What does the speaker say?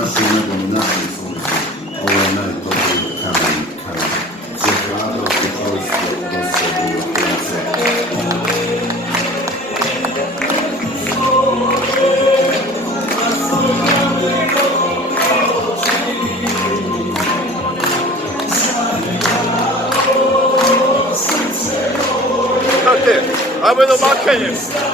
nasze niebo, nasze słońce, ona to kamień. Zakłada spokojstwo do swojego końca. Ty, aby do matkenia.